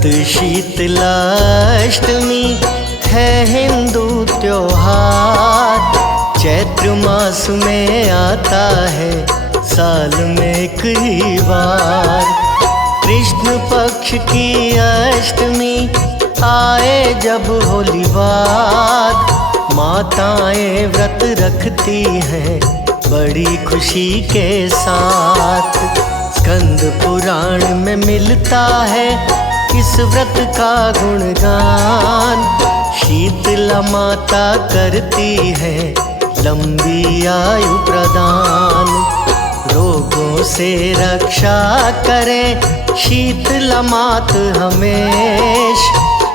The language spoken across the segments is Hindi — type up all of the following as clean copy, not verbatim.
व्रत शीतलाष्टमी है हिंदू त्योहार। चैत्र मास में आता है साल में एक ही बार। कृष्ण पक्ष की अष्टमी आए जब होली बाद, माताएं व्रत रखती हैं बड़ी खुशी के साथ। स्कंद पुराण में मिलता है इस व्रत का गुणगान। शीतला माता करती है लंबी आयु प्रदान। रोगों से रक्षा करे शीतला मात हमेश।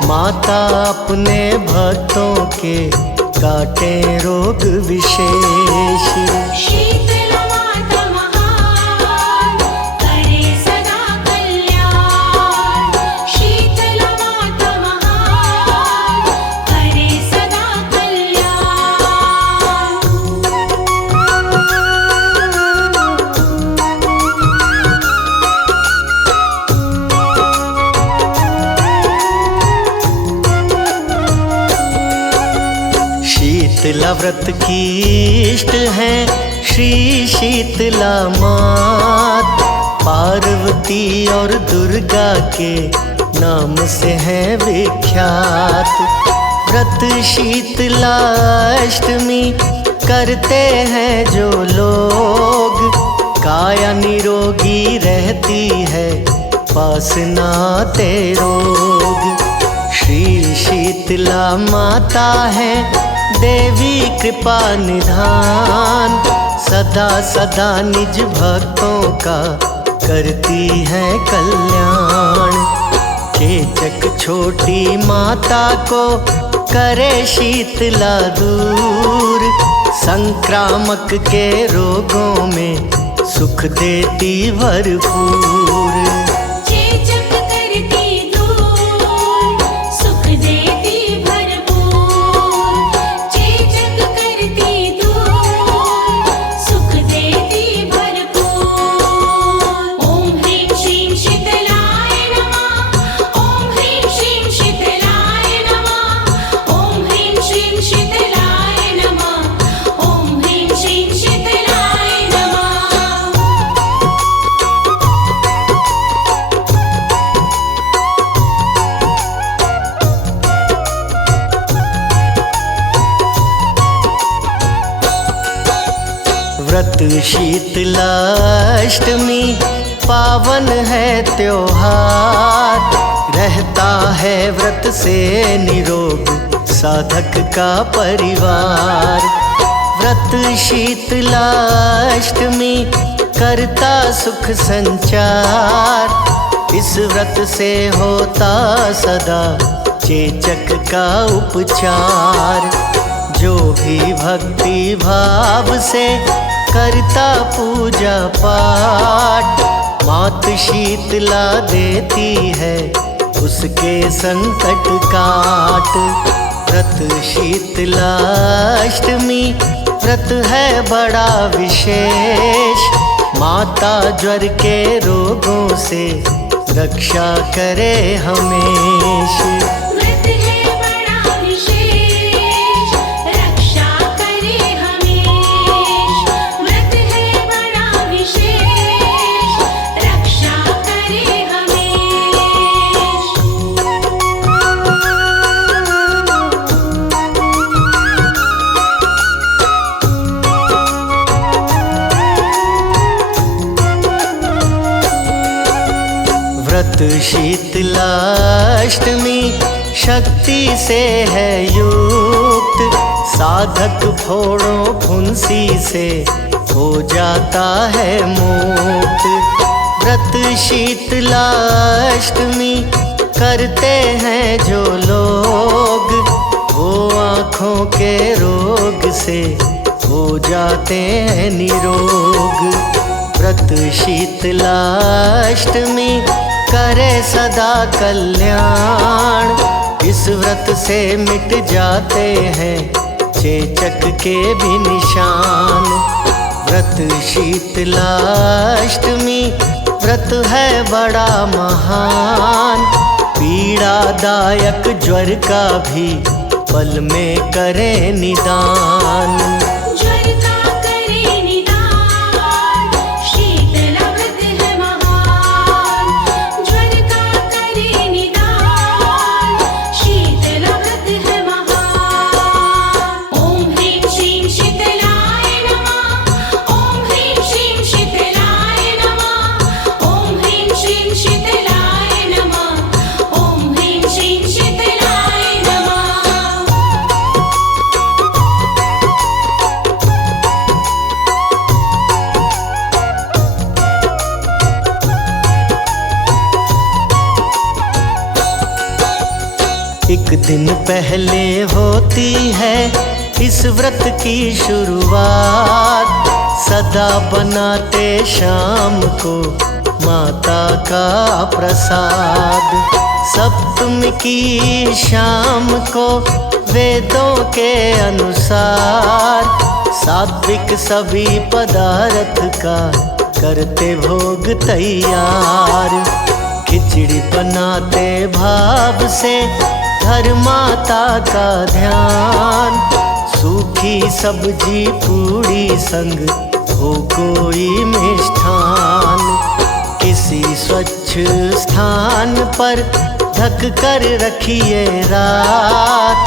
माता अपने भक्तों के काटे रोग विशेष। शीतला माता महान करे सदा कल्याण। शीतला माता महान करे सदा शीतला व्रत की इष्ट है श्री शीतला मात। पार्वती और दुर्गा के नाम से है विख्यात। व्रत शीतला अष्टमी करते हैं जो लोग, काया निरोगी रहती है पास ना आते रोग। श्री शीतला माता है देवी कृपा निधान। सदा सदा निज भक्तों का करती है कल्याण। चेचक छोटी माता को करे शीतला दूर। संक्रामक के रोगों में सुख देती भरपूर। चेचक करती दूर सुख देती भरपूर। चेचक करती दूर सुख देती भरपूर। ओम ह्रीं श्रीं शीतलाय नमः। ओम ह्रीं श्रीं शीतलाय नमः। ओम ह्रीं श्रीं शीतलाय नमः। ओम ह्रीं श्रीं शीतलाय नमः। व्रत शीतलाष्टमी पावन है त्योहार। रहता है व्रत से निरोग साधक का परिवार। व्रत शीतलाष्टमी करता सुख संचार। इस व्रत से होता सदा चेचक का उपचार। जो भी भक्ति भाव से करता पूजा पाठ, मात शीतला देती है उसके संकट काट। व्रत शीतलाष्टमी व्रत है बड़ा विशेष। माता ज्वर के रोगों से रक्षा करे हमेश। व्रत है बड़ा विशेष रक्षा करे हमेश। व्रत है बड़ा विशेष रक्षा करे हमेश। व्रत शीतलाष्टमी शक्ति से है युक्त। साधक फोड़ों फुंसी से हो जाता है मुक्त। व्रत शीतलाष्टमी करते हैं जो लोग, वो आँखों के रोग से हो जाते हैं निरोग। व्रत शीतलाष्टमी करे सदा कल्याण। इस व्रत से मिट जाते हैं चेचक के भी निशान। व्रत शीतलाष्टमी व्रत है बड़ा महान। पीड़ादायक ज्वर का भी पल में करे निदान। ज्वर का करे निदान, शीतल व्रत है महान। ज्वर का करे निदान, शीतल व्रत है महान। ओम ह्रीं श्रीं शीतलाय नमः। ओम ह्रीं श्रीं शीतलाय नमः। ओम ह्रीं श्रीं शीतलाय नमः। ओम ह्रीं श्रीं शीतलाय नमः। एक दिन पहले होती है इस व्रत की शुरुआत। सदा बनाते शाम को माता का प्रसाद। सप्तमी की शाम को वेदों के अनुसार सात्विक सभी पदार्थ का करते भोग तैयार। खिचड़ी बनाते भाव से धर्माता का ध्यान। सूखी सब्जी पूड़ी संग हो कोई मिष्ठान। किसी स्वच्छ स्थान पर ढक कर रखिए रात।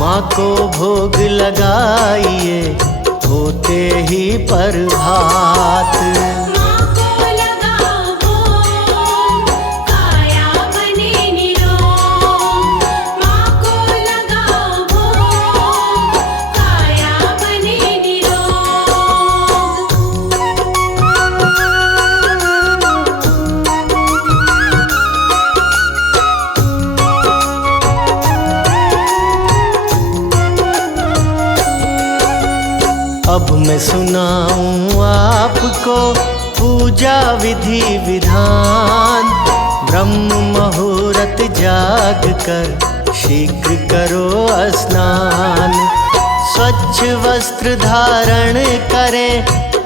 माँ को भोग लगाइए होते ही प्रभात। माँ को लगाओ भोग, काया बने निरोग। माँ को लगाओ भोग, काया बने निरोग। अब मैं सुनाऊं आपको पूजा विधि विधान। ब्रह्म मुहूर्त जाग कर शीघ्र करो स्नान। स्वच्छ वस्त्र धारण करें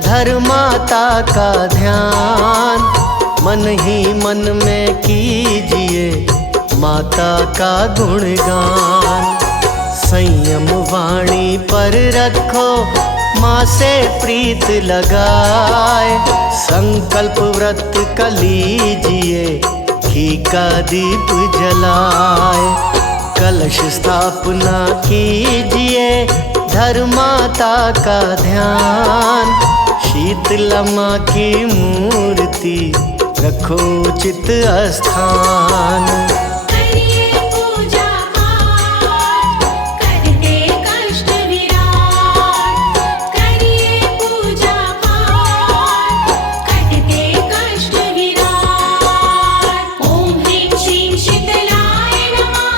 धर्माता का ध्यान। मन ही मन में कीजिए माता का गुणगान। संयम वाणी पर रखो माँ से प्रीत लगाए। संकल्प व्रत का लीजिए घी का दीप जलाए। कलश स्थापना कीजिए धर्माता का ध्यान। शीतला माँ की मूर्ति रखो चित स्थान। करिए पूजा पाठ, करते कष्ट विराट। करिए पूजा पाठ, करते कष्ट विराट। ओम ह्रीं श्रीं शीतलाय नमः।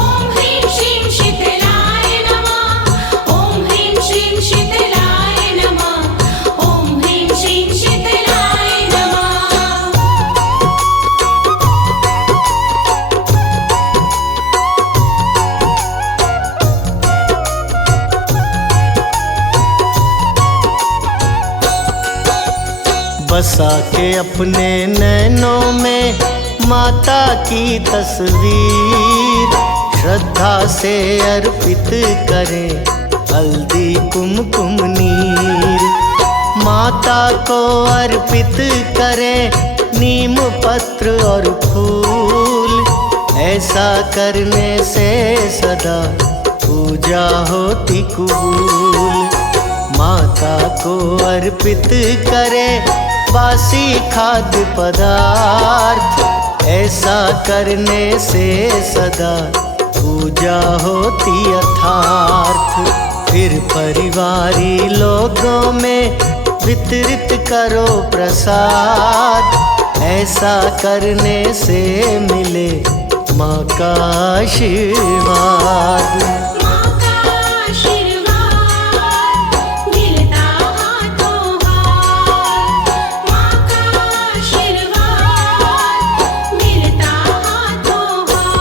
ओम ह्रीं श्रीं शीतलाय नमः। ओम ह्रीं श्रीं शीतलाय नमः। ओम ह्रीं श्रीं शीतलाय नमः। बसा के अपने नैनों में माता की तस्वीर। श्रद्धा से अर्पित करें हल्दी कुमकुम नीर। माता को अर्पित करें नीम पत्र और फूल। ऐसा करने से सदा पूजा होती कबूल। माता को अर्पित करें बासी खाद्य पदार्थ। ऐसा करने से सदा पूजा होती यथार्थ। फिर परिवारी लोगों में वितरित करो प्रसाद। ऐसा करने से मिले माँ का आशीर्वाद। माँ का आशीर्वाद मिलता हाथों हाथ। माँ का आशीर्वाद मिलता हाथों हाथ।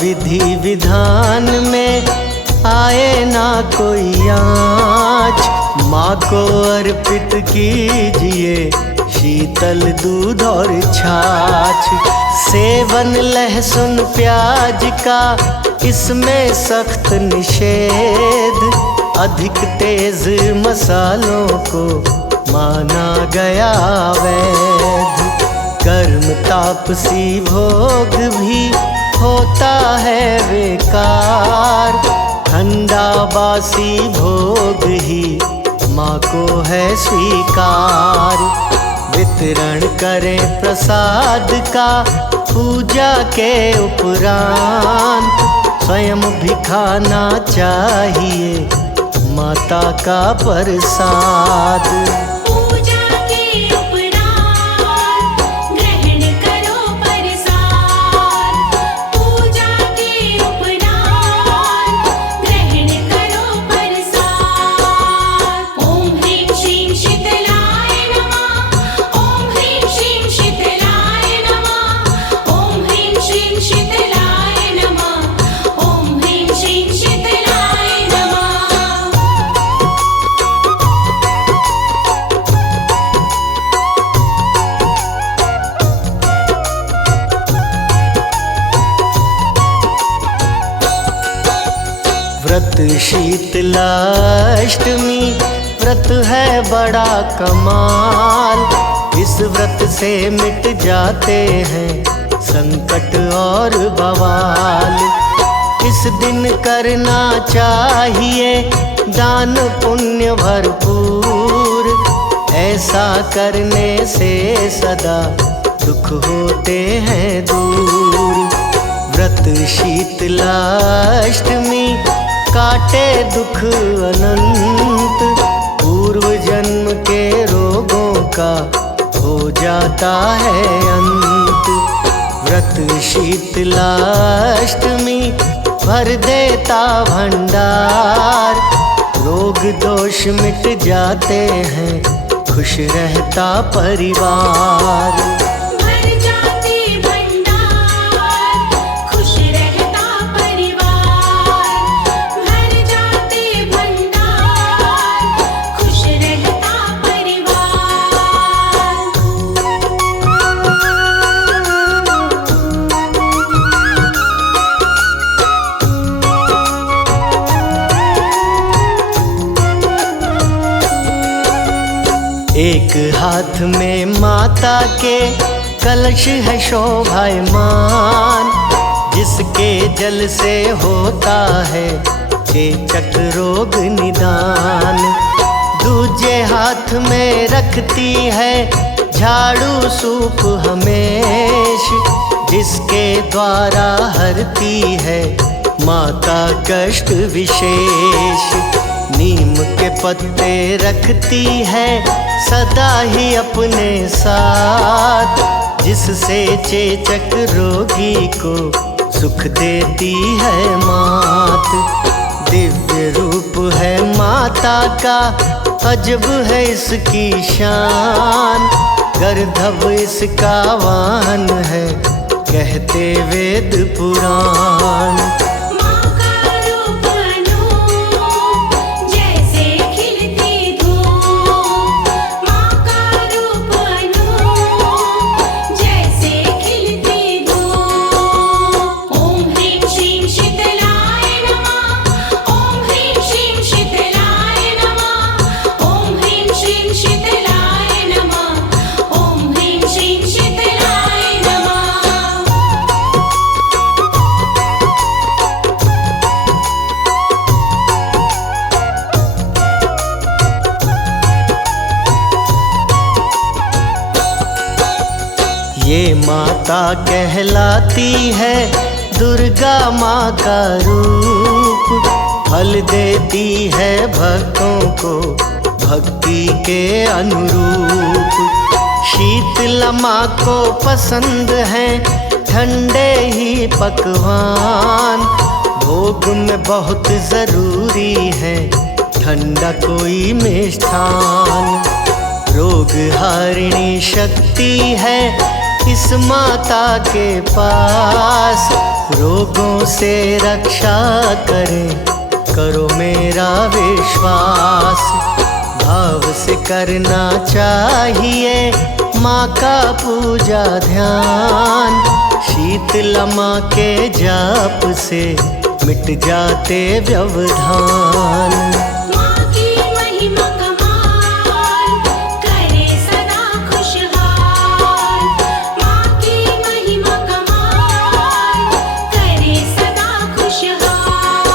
विधि विधान में आए ना कोई आँच। माँ को अर्पित कीजिए शीतल दूध और छाछ। सेवन लहसुन प्याज का इसमें सख्त निषेध। अधिक तेज मसालों को माना गया वैध। कर्म तापसी भोग भी होता है बेकार। ठंडा बासी भोग ही माँ को है स्वीकार। वितरण करें प्रसाद का पूजा के उपरांत। स्वयं भी खाना चाहिए माता का प्रसाद। पूजा के उपरांत ग्रहण करो प्रसाद। पूजा के उपरांत ग्रहण करो प्रसाद। ओम ह्रीं श्रीं शीतलाय नमः। ओम ह्रीं श्रीं शीतलाय नमः। ओम ह्रीं श्रीं शीतलाय नमः। ओम ह्रीं श्रीं शीतलाय नमः। व्रत शीतलाष्टमी व्रत है बड़ा कमाल। इस व्रत से मिट जाते हैं संकट और बवाल। इस दिन करना चाहिए दान पुण्य भरपूर। ऐसा करने से सदा दुख होते हैं दूर। व्रत शीतलाष्टमी काटे दुख अनंत। पूर्व जन्म के रोगों का हो जाता है अंत। व्रत शीतलाष्टमी भर देता भंडार। रोग दोष मिट जाते हैं खुश रहता परिवार। भर जाते भंडार खुश रहता परिवार। भर जाते भंडार खुश रहता परिवार। एक हाथ में माता के कलश है शोभायमान। जिसके जल से होता है चेचक रोग निदान। दूजे हाथ में रखती है झाड़ू सूप हमेश। जिसके द्वारा हरती है माता कष्ट विशेष। नीम के पत्ते रखती है सदा ही अपने साथ। जिससे चेचक रोगी को सुख देती है मात। दिव्य रूप है माता का अजब है इसकी शान। गर्दभ इसका वाहन है कहते वेद पुराण। माँ का रूप अनूप जैसे खिलती धूप। माँ का रूप अनूप जैसे खिलती धूप। ओम ह्रीं श्रीं शीतलाय नमः। ओम ह्रीं श्रीं शीतलाय नमः। ओम ह्रीं श्रीं शीतलाय नमः। ओम ह्रीं श्रीं शीतलाय नमः। ये माता कहलाती है दुर्गा माँ का रूप। फल देती है भक्तों को भक्ति के अनुरूप। शीतला माँ को पसंद है ठंडे ही पकवान। भोग में बहुत जरूरी है ठंडा कोई मिष्ठान। रोग हारिणी शक्ति है इस माता के पास। रोगों से रक्षा करे, करो मेरा विश्वास। भाव से करना चाहिए माँ का पूजा ध्यान। शीतला माँ के जाप से मिट जाते व्यवधान। माँ की महिमा कमाल, करे सदा खुशहाल। माँ की महिमा कमाल, करे सदा खुशहाल।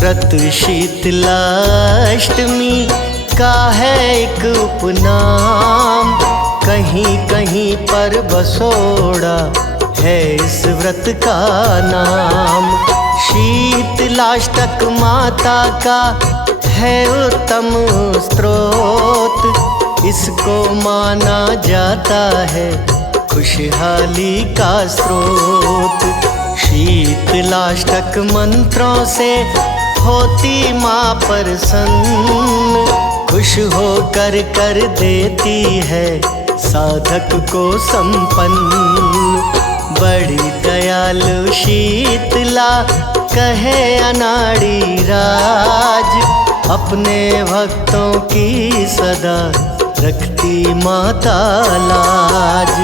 व्रत शीतलाष्टमी का है एक उपनाम। कहीं कहीं पर बसोड़ा है इस व्रत का नाम। शीतलाष्टक माता का है उत्तम स्रोत, इसको माना जाता है खुशहाली का स्रोत। शीतलाष्टक मंत्रों से होती माँ प्रसन्न, खुश होकर कर देती है साधक को संपन्न। बड़ी दयालु शीतला कहे अनाड़ी राज, अपने भक्तों की सदा रखती माता लाज।